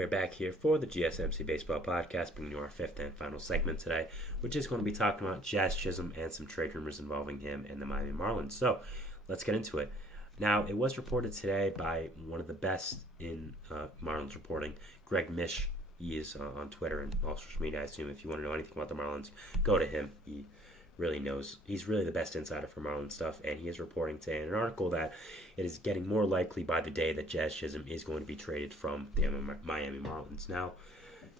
We're back here for the GSMC Baseball Podcast, bringing you our fifth and final segment today, which is going to be talking about Jazz Chisholm and some trade rumors involving him and the Miami Marlins. So let's get into it. Now, it was reported today by one of the best in Marlins reporting, Greg Mish. He is on Twitter and all social media. I assume if you want to know anything about the Marlins, go to him. He really knows. He's really the best insider for Marlins stuff, and he is reporting today in an article that it is getting more likely by the day that Jazz Chisholm is going to be traded from the Miami Marlins. Now,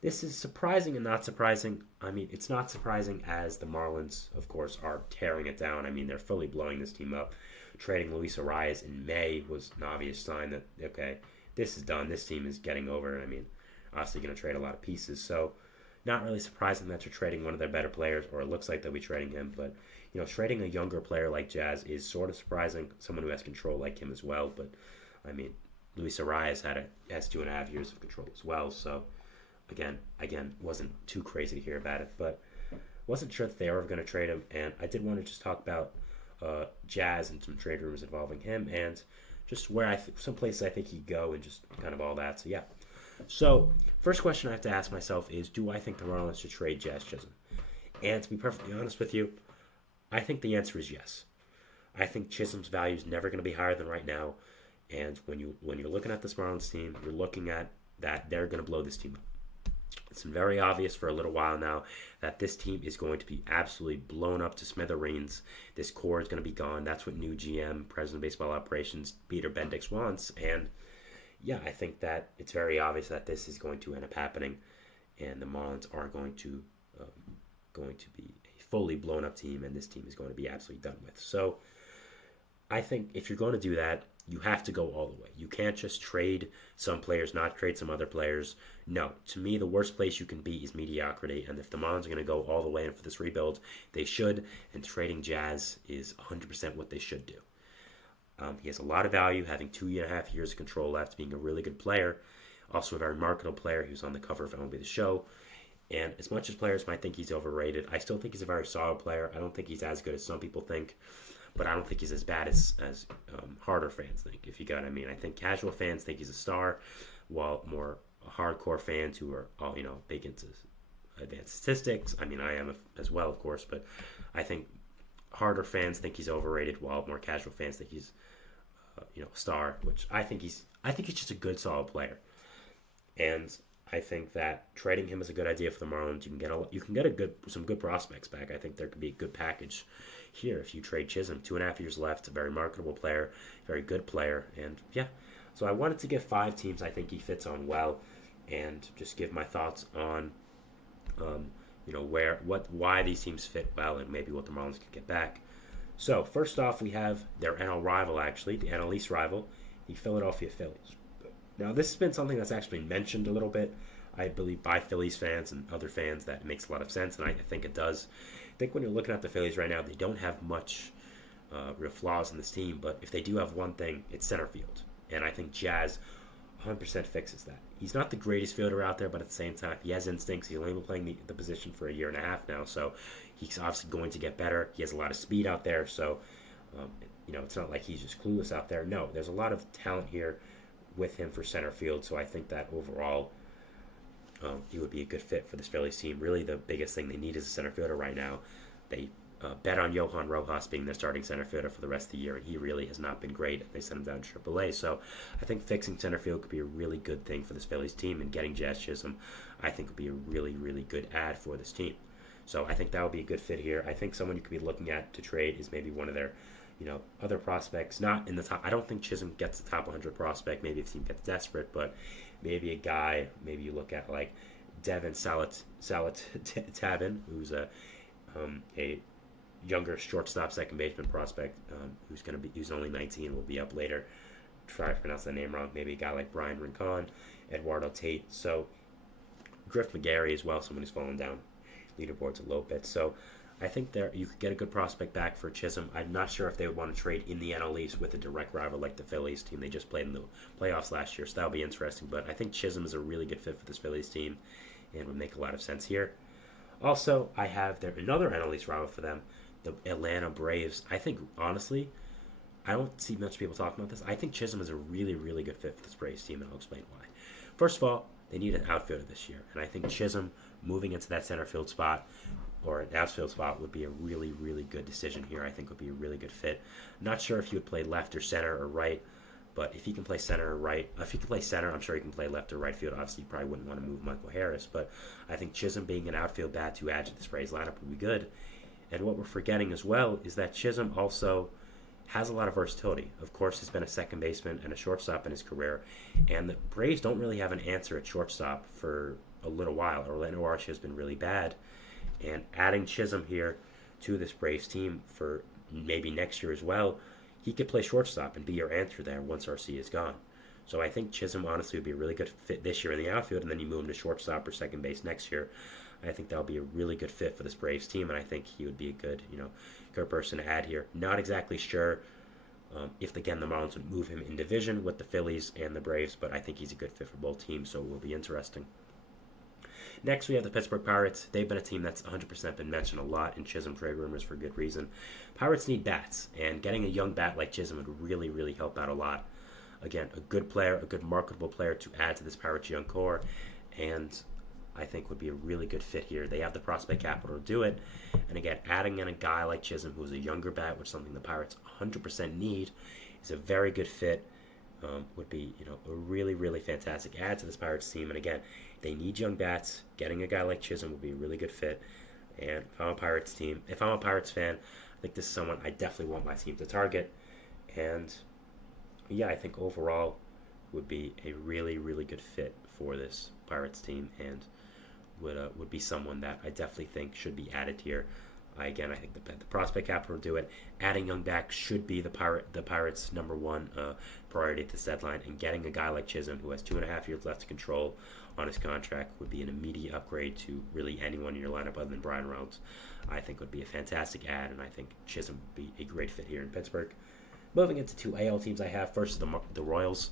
this is surprising and not surprising. I mean, it's not surprising as the Marlins, of course, are tearing it down. I mean, they're fully blowing this team up. Trading Luis Arias in May was an obvious sign that, okay, this is done. This team is getting over. I mean, obviously going to trade a lot of pieces. So, not really surprising that you're trading one of their better players, or it looks like they'll be trading him. But, trading a younger player like Jazz is sort of surprising. Someone who has control like him as well. But, I mean, Luis Arias has 2.5 years of control as well. So, again, wasn't too crazy to hear about it. But wasn't sure that they were going to trade him. And I did want to just talk about Jazz and some trade rumors involving him, and just where some places I think he'd go, and just kind of all that. So yeah. So first question I have to ask myself is, do I think the Marlins should trade Jazz Chisholm? And to be perfectly honest with you, I think the answer is yes. I think Chisholm's value is never going to be higher than right now, and when you're looking at this Marlins team, you're looking at that they're going to blow this team up. It's been very obvious for a little while now that this team is going to be absolutely blown up to smithereens. This core is going to be gone. That's what new GM, President of Baseball Operations, Peter Bendix wants. And yeah, I think that it's very obvious that this is going to end up happening, and the Marlins are going to be a fully blown up team, and this team is going to be absolutely done with. So I think if you're going to do that, you have to go all the way. You can't just trade some players, not trade some other players. No, to me, the worst place you can be is mediocrity. And if the Marlins are going to go all the way in for this rebuild, they should. And trading Jazz is 100% what they should do. He has a lot of value, having 2.5 years of control left, being a really good player. Also a very marketable player. He was on the cover of MLB The Show. And as much as players might think he's overrated, I still think he's a very solid player. I don't think he's as good as some people think. But I don't think he's as bad as harder fans think, if you get what I mean. I think casual fans think he's a star, while more hardcore fans who are all, big into advanced statistics. I mean, I am as well, of course, but I think harder fans think he's overrated, while more casual fans think he's, a star. Which I think he's just a good, solid player, and I think that trading him is a good idea for the Marlins. You can get some good prospects back. I think there could be a good package here if you trade Chisholm. 2.5 years left, a very marketable player, very good player, and yeah. So I wanted to give 5 teams I think he fits on well, and just give my thoughts on, why these teams fit well, and maybe what the Marlins could get back. So first off, we have their NL rival, actually, the NL East rival, the Philadelphia Phillies. Now, this has been something that's actually mentioned a little bit, I believe, by Phillies fans and other fans. That makes a lot of sense, and I think it does. I think when you're looking at the Phillies right now, they don't have much real flaws in this team, but if they do have one thing, it's center field. And I think Jazz 100% fixes that. He's not the greatest fielder out there, but at the same time, he has instincts. He's only been playing the position for 1.5 years now, so he's obviously going to get better. He has a lot of speed out there, so it's not like he's just clueless out there. No, there's a lot of talent here with him for center field, so I think that overall he would be a good fit for this Phillies team. Really, the biggest thing they need is a center fielder right now. They bet on Johan Rojas being their starting center fielder for the rest of the year, and he really has not been great. They sent him down to AAA, so I think fixing center field could be a really good thing for this Phillies team, and getting Jazz Chisholm, I think, would be a really, really good add for this team. So I think that would be a good fit here. I think someone you could be looking at to trade is maybe one of their other prospects, not in the top. I don't think Chisholm gets the top 100 prospect. Maybe if the team gets desperate, but maybe a guy. Maybe you look at like Devin Salat-Tabin, who's a younger shortstop, second baseman prospect, who's only 19, will be up later. Try to pronounce that name wrong. Maybe a guy like Brian Rincon, Eduardo Tate. So Griff McGarry as well, someone who's fallen down leaderboards a little bit. So I think there you could get a good prospect back for Chisholm. I'm not sure if they would want to trade in the NL East with a direct rival like the Phillies team. They just played in the playoffs last year, so that'll be interesting. But I think Chisholm is a really good fit for this Phillies team and would make a lot of sense here. Also, I have another NL East rival for them, the Atlanta Braves. I think, honestly, I don't see much people talking about this. I think Chisholm is a really, really good fit for this Braves team, and I'll explain why. First of all, they need an outfielder this year. And I think Chisholm moving into that center field spot or an outfield spot would be a really, really good decision here. I think would be a really good fit. Not sure if he would play left or center or right, but if he can play center or right, if he can play center, I'm sure he can play left or right field. Obviously, you probably wouldn't want to move Michael Harris, but I think Chisholm being an outfield bat to add to this Braves lineup would be good. And what we're forgetting as well is that Chisholm also has a lot of versatility. Of course, he's been a second baseman and a shortstop in his career, and the Braves don't really have an answer at shortstop for a little while. Orlando Arcia has been really bad, and adding Chisholm here to this Braves team for maybe next year as well, he could play shortstop and be your answer there once RC is gone. So I think Chisholm honestly would be a really good fit this year in the outfield, and then you move him to shortstop or second base next year. I think that'll be a really good fit for this Braves team, and I think he would be a good, good person to add here. Not exactly sure if, again, the Marlins would move him in division with the Phillies and the Braves, but I think he's a good fit for both teams, so it will be interesting. Next, we have the Pittsburgh Pirates. They've been a team that's 100% been mentioned a lot in Chisholm trade rumors for good reason. Pirates need bats, and getting a young bat like Chisholm would really, really help out a lot. Again, a good player, a good marketable player to add to this Pirates young core, and I think would be a really good fit here. They have the prospect capital to do it, and again, adding in a guy like Chisholm, who's a younger bat, which is something the Pirates 100% need, is a very good fit. Would be a really, really fantastic add to this Pirates team. And again, they need young bats. Getting a guy like Chisholm would be a really good fit. And if I'm a Pirates fan, I think this is someone I definitely want my team to target. And yeah, I think overall would be a really, really good fit for this Pirates team, and would be someone that I definitely think should be added here. I think the prospect capital will do it. Adding young backs should be the Pirates' number one priority at this deadline, and getting a guy like Chisholm, who has 2.5 years left to control on his contract, would be an immediate upgrade to really anyone in your lineup other than Brian Reynolds. I think would be a fantastic add, and I think Chisholm would be a great fit here in Pittsburgh. Moving into 2 AL teams I have. First is the Royals.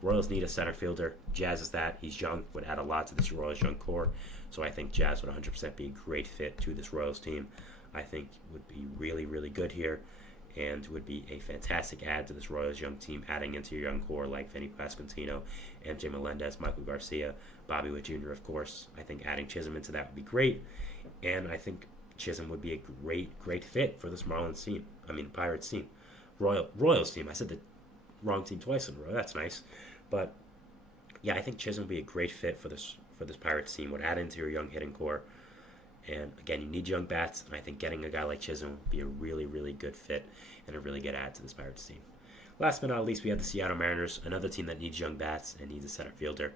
Royals need a center fielder. Jazz is that. He's young, would add a lot to this Royals young core. So I think Jazz would 100% be a great fit to this Royals team. I think would be really, really good here, and would be a fantastic add to this Royals young team, adding into your young core like Vinny Pasquantino, MJ Melendez, Michael Garcia, Bobby Witt Jr., of course. I think adding Chisholm into that would be great, and I think Chisholm would be a great, great fit for this Pirates team. Royals team. I said the wrong team twice in a row. That's nice. But yeah, I think Chisholm would be a great fit for this Pirates team. Would add into your young hitting core. And again, you need young bats, and I think getting a guy like Chisholm would be a really, really good fit and a really good add to this Pirates team. Last but not least, we have the Seattle Mariners, another team that needs young bats and needs a center fielder.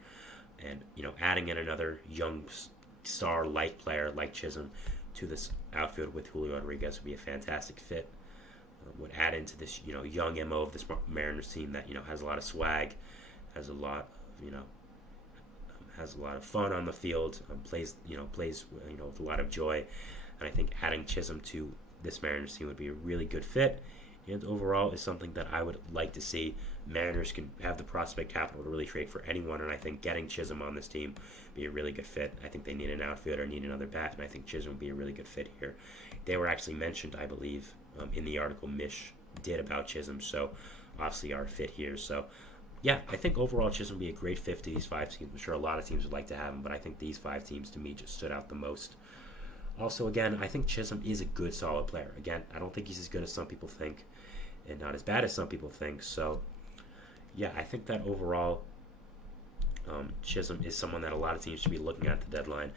And adding in another young star-like player like Chisholm to this outfield with Julio Rodriguez would be a fantastic fit. Would add into this young MO of this Mariners team that has a lot of swag, has a lot of has a lot of fun on the field, plays with a lot of joy, and I think adding Chisholm to this Mariners team would be a really good fit, and overall is something that I would like to see. Mariners can have the prospect capital to really trade for anyone, and I think getting Chisholm on this team would be a really good fit. I think they need an outfielder, need another bat, and I think Chisholm would be a really good fit here. They were actually mentioned, I believe, in the article Mish did about Chisholm, so obviously our fit here. So yeah, I think overall Chisholm would be a great fit to these 5 teams. I'm sure a lot of teams would like to have him, but I think these 5 teams to me just stood out the most. Also, again, I think Chisholm is a good, solid player. Again, I don't think he's as good as some people think and not as bad as some people think. So yeah, I think that overall Chisholm is someone that a lot of teams should be looking at the deadline.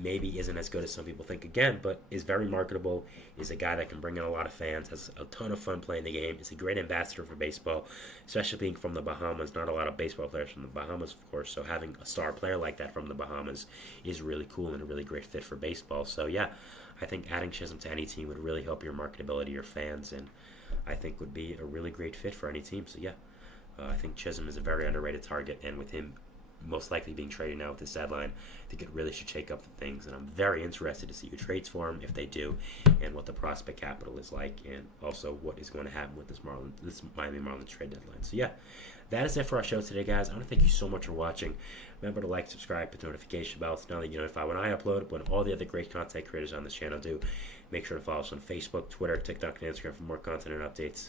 Maybe isn't as good as some people think again, but is very marketable, is a guy that can bring in a lot of fans, has a ton of fun playing the game, is a great ambassador for baseball, especially being from the Bahamas. Not a lot of baseball players from the Bahamas, of course, so having a star player like that from the Bahamas is really cool and a really great fit for baseball. So yeah, I think adding Chisholm to any team would really help your marketability, your fans, and I think would be a really great fit for any team. So yeah, I think Chisholm is a very underrated target, and with him most likely being traded now with this deadline, I think it really should shake up things, and I'm very interested to see who trades for him, if they do, and what the prospect capital is like, and also what is going to happen with this Miami Marlins trade deadline. So yeah, that is it for our show today, guys. I want to thank you so much for watching. Remember to like, subscribe, hit notification bells. Now that you notify when I upload, when all the other great content creators on this channel do. Make sure to follow us on Facebook, Twitter, TikTok, and Instagram for more content and updates.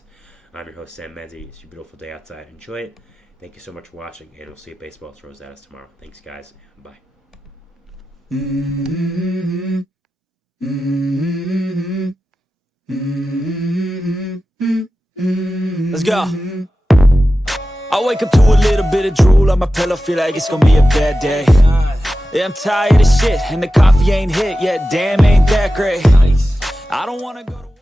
I'm your host, Sam Menzi. It's your beautiful day outside. Enjoy it. Thank you so much for watching, and we'll see if baseball throws at us tomorrow. Thanks, guys. Bye. Let's go. I wake up to a little bit of drool on my pillow, feel like it's gonna be a bad day. Yeah, I'm tired of shit, and the coffee ain't hit yet, damn, ain't that great. I don't wanna go to